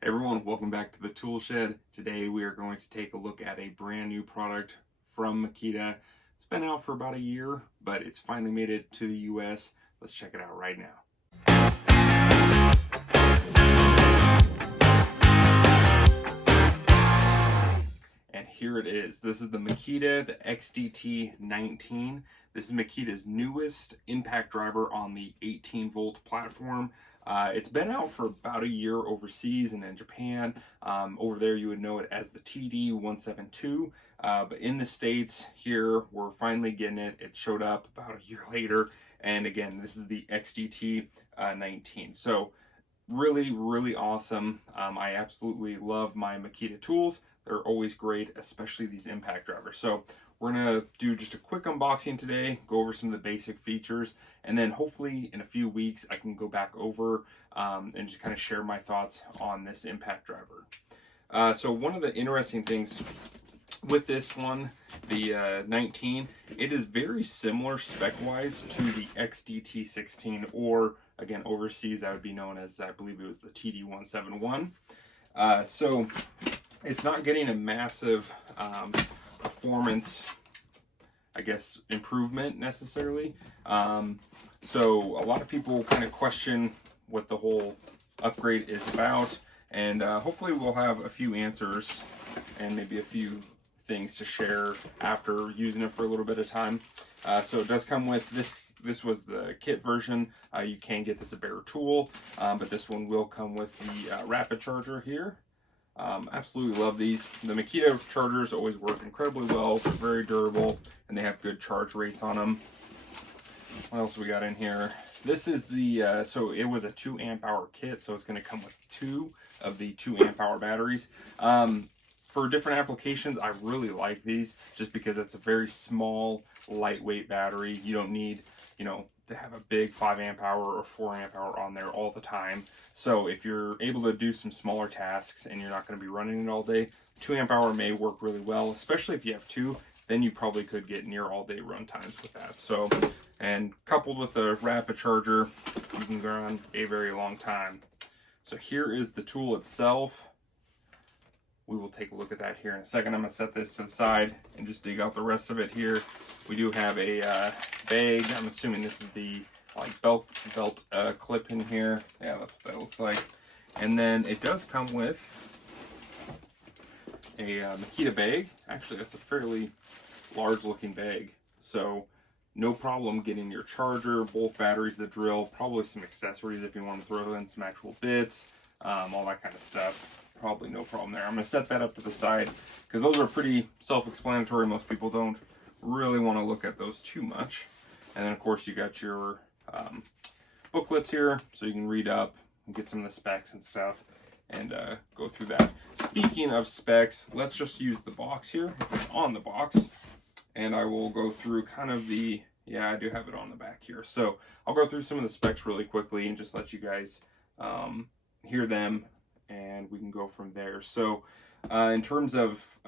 Hey everyone, welcome back to the Tool Shed. Today we are going to take a look at a brand new product from Makita. It's been out for about a year, but it's finally made it to the US. Let's check it out right now. And here it is. This is the Makita, the XDT19. This is Makita's newest impact driver on the 18-volt platform. It's been out for about a year overseas and in Japan. Over there you would know it as the TD19. But in the States here, we're finally getting it. It showed up about a year later. And again, this is the XDT19. So really awesome. I absolutely love my Makita tools. They're always great, especially these impact drivers. So we're gonna do just a quick unboxing today, go over some of the basic features, and then hopefully in a few weeks I can go back over and just kind of share my thoughts on this impact driver. So one of the interesting things with this one, the 19, it is very similar spec-wise to the XDT16, or again, overseas that would be known as, I believe it was the TD171. So it's not getting a massive performance, I guess, improvement necessarily. So a lot of people kind of question what the whole upgrade is about, and hopefully we'll have a few answers and maybe a few things to share after using it for a little bit of time. So it does come with this. This was the kit version. You can get this a bare tool, but this one will come with the rapid charger here. Absolutely love these. The Makita chargers always work incredibly well. They're very durable and they have good charge rates on them. What else we got in here? This is the, so it was a 2 amp hour kit, so it's going to come with 2 of the 2 amp hour batteries. For different applications, I really like these just because it's a very small, lightweight battery. You don't need, to have a big 5 amp hour or 4 amp hour on there all the time. So if you're able to do some smaller tasks and you're not going to be running it all day, 2 amp hour may work really well, especially if you have 2, then you probably could get near all day run times with that. So, and coupled with the rapid charger, you can go on a very long time. So here is the tool itself. We will take a look at that here in a second. I'm going to set this to the side and just dig out the rest of it here. We do have a bag. I'm assuming this is the belt clip in here. Yeah, that's what that looks like. And then it does come with a Makita bag. Actually, that's a fairly large looking bag. So no problem getting your charger, both batteries, the drill, probably some accessories if you want to throw in some actual bits, all that kind of stuff. Probably no problem there. I'm going to set that up to the side because those are pretty self-explanatory. Most people don't really want to look at those too much. And then of course you got your booklets here so you can read up and get some of the specs and stuff and go through that. Speaking of specs, let's just use the box here. It's on the box, and I will go through kind of the, yeah, I do have it on the back here. So I'll go through some of the specs really quickly and just let you guys hear them, and we can go from there. So in terms of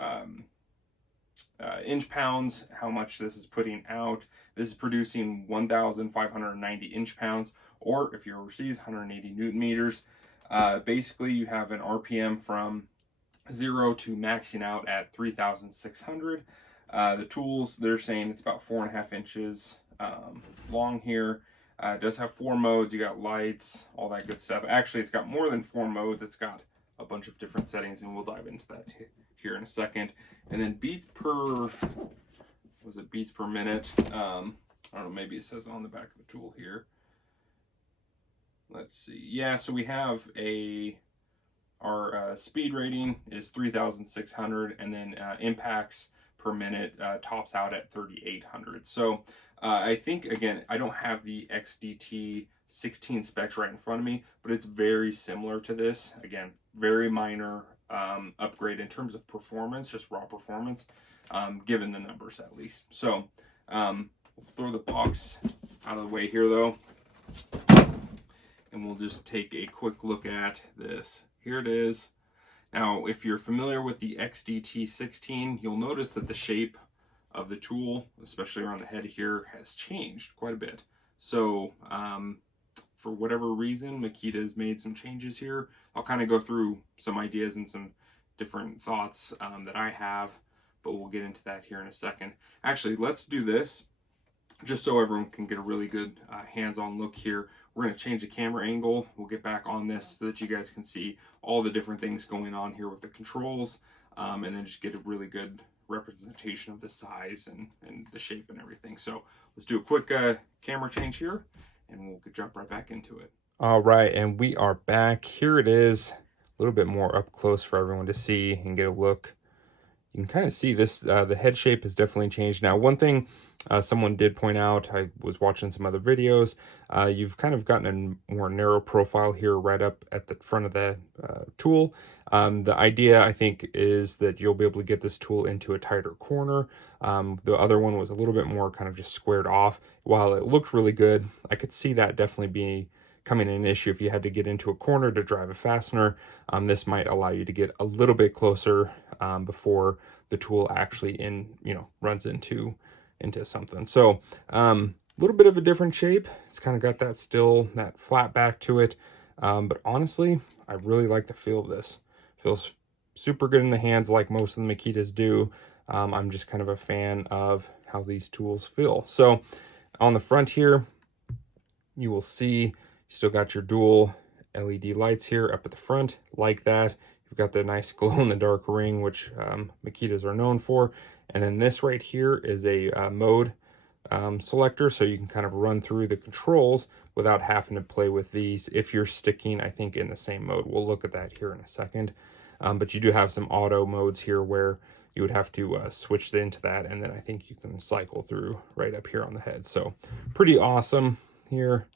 inch pounds, how much this is putting out, this is producing 1,590 inch pounds, or if you're overseas, 180 newton meters. Basically you have an RPM from 0 to maxing out at 3,600. The tools, they're saying it's about 4.5 inches long here. It does have 4 modes. You got lights, all that good stuff. Actually, it's got more than 4 modes. It's got a bunch of different settings, and we'll dive into that here in a second. And then beats per, was it beats per minute? I don't know, maybe it says it on the back of the tool here. Let's see. Yeah, so we have our speed rating is 3,600, and then impacts per minute tops out at 3,800. So I think, again, I don't have the XDT16 specs right in front of me, but it's very similar to this. Again, very minor upgrade in terms of performance, just raw performance, given the numbers at least. So we'll throw the box out of the way here though, and we'll just take a quick look at this. Here it is. Now, if you're familiar with the XDT16, you'll notice that the shape of the tool, especially around the head here, has changed quite a bit. So for whatever reason, Makita's made some changes here. I'll kind of go through some ideas and some different thoughts that I have, but we'll get into that here in a second. Actually, let's do this just so everyone can get a really good hands-on look here. We're going to change the camera angle. We'll get back on this so that you guys can see all the different things going on here with the controls, and then just get a really good representation of the size and the shape and everything. So let's do a quick camera change here, and we'll jump right back into it. All right, and we are back. Here it is, a little bit more up close for everyone to see and get a look. You can kind of see this, the head shape has definitely changed. Now, one thing someone did point out, I was watching some other videos, you've kind of gotten a more narrow profile here right up at the front of the tool. The idea, I think, is that you'll be able to get this tool into a tighter corner. The other one was a little bit more kind of just squared off. While it looked really good, I could see that definitely becoming an issue if you had to get into a corner to drive a fastener. This might allow you to get a little bit closer before the tool actually runs into something. So a little bit of a different shape. It's kind of got that flat back to it. But honestly, I really like the feel of this. Feels super good in the hands, like most of the Makitas do. I'm just kind of a fan of how these tools feel. So on the front here, you will see you still got your dual LED lights here up at the front, like that. You've got the nice glow-in-the-dark ring, which Makitas are known for. And then this right here is a mode selector, so you can kind of run through the controls without having to play with these if you're sticking, I think, in the same mode. We'll look at that here in a second. But you do have some auto modes here where you would have to switch into that, and then I think you can cycle through right up here on the head. So pretty awesome here.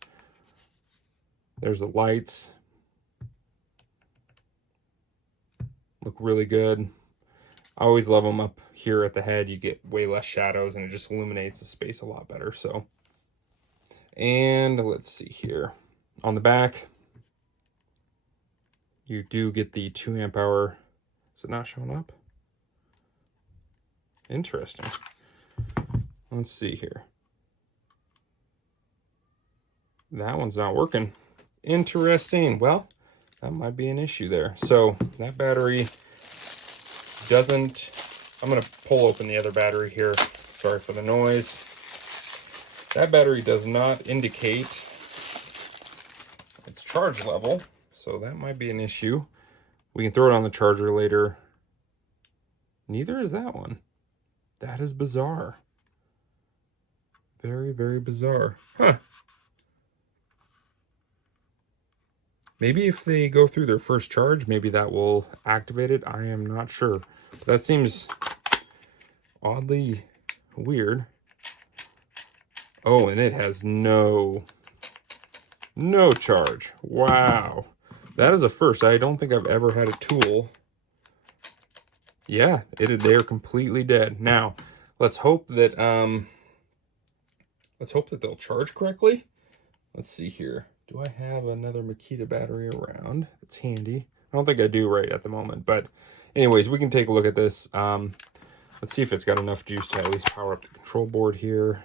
There's the lights. Look really good. I always love them up here at the head. You get way less shadows and it just illuminates the space a lot better. So, and let's see here. On the back, you do get the 2 amp hour. Is it not showing up? Interesting. Let's see here. That one's not working. Interesting. Well, that might be an issue there. So that battery doesn't, I'm going to pull open the other battery here. Sorry for the noise. That battery does not indicate its charge level, so that might be an issue. We can throw it on the charger later. Neither is that one. That is bizarre. Very, very bizarre. Huh. Maybe if they go through their first charge, maybe that will activate it. I am not sure. But that seems oddly weird. Oh, and it has no charge. Wow. That is a first. I don't think I've ever had a tool. Yeah, they're completely dead. Now, let's hope that they'll charge correctly. Let's see here. Do I have another Makita battery around? That's handy. I don't think I do right at the moment, but anyways, we can take a look at this. Let's see if it's got enough juice to at least power up the control board here.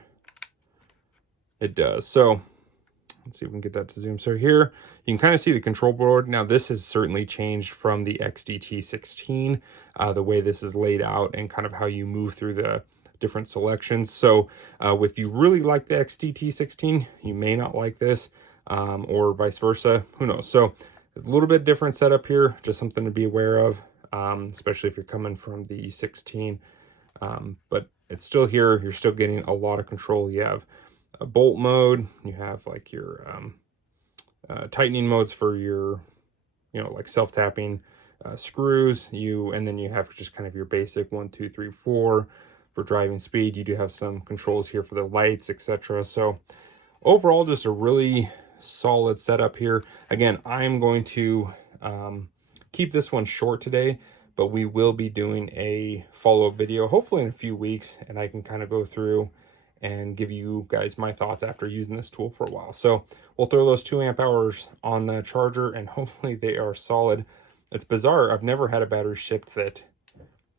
It does. So let's see if we can get that to zoom. So here you can kind of see the control board. Now this has certainly changed from the XDT19, the way this is laid out and kind of how you move through the different selections. So if you really like the XDT19, you may not like this, or vice versa. Who knows? So a little bit different setup here, just something to be aware of, especially if you're coming from the 16. But it's still here. You're still getting a lot of control. You have a bolt mode. You have like your tightening modes for your, like self-tapping screws. And then you have just kind of your basic 1, 2, 3, 4 for driving speed. You do have some controls here for the lights, etc. So overall, just a really solid setup here. Again, I'm going to keep this one short today, but we will be doing a follow-up video hopefully in a few weeks, and I can kind of go through and give you guys my thoughts after using this tool for a while. So we'll throw those 2 amp hours on the charger and hopefully they are solid. It's bizarre. I've never had a battery shipped that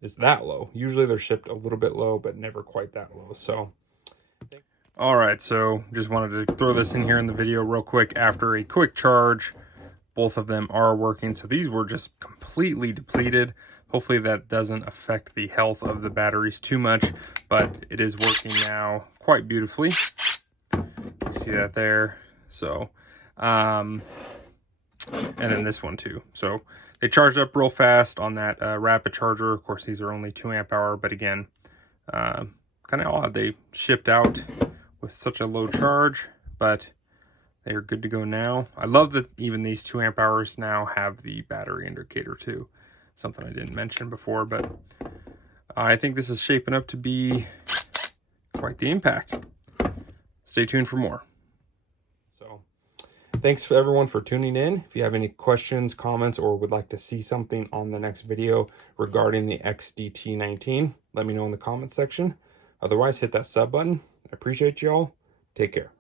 is that low. Usually they're shipped a little bit low, but never quite that low. So All right, so just wanted to throw this in here in the video real quick. After a quick charge, both of them are working. So these were just completely depleted. Hopefully that doesn't affect the health of the batteries too much, but it is working now quite beautifully. You see that there. So, and then this one too. So they charged up real fast on that rapid charger. Of course, these are only 2 amp hour, but again, kind of odd. They shipped out with such a low charge, but they are good to go now. I love that even these 2 amp hours now have the battery indicator too. Something I didn't mention before, but I think this is shaping up to be quite the impact. Stay tuned for more. So, thanks for everyone for tuning in. If you have any questions, comments, or would like to see something on the next video regarding the XDT19, let me know in the comments section. Otherwise, hit that sub button. I appreciate y'all. Take care.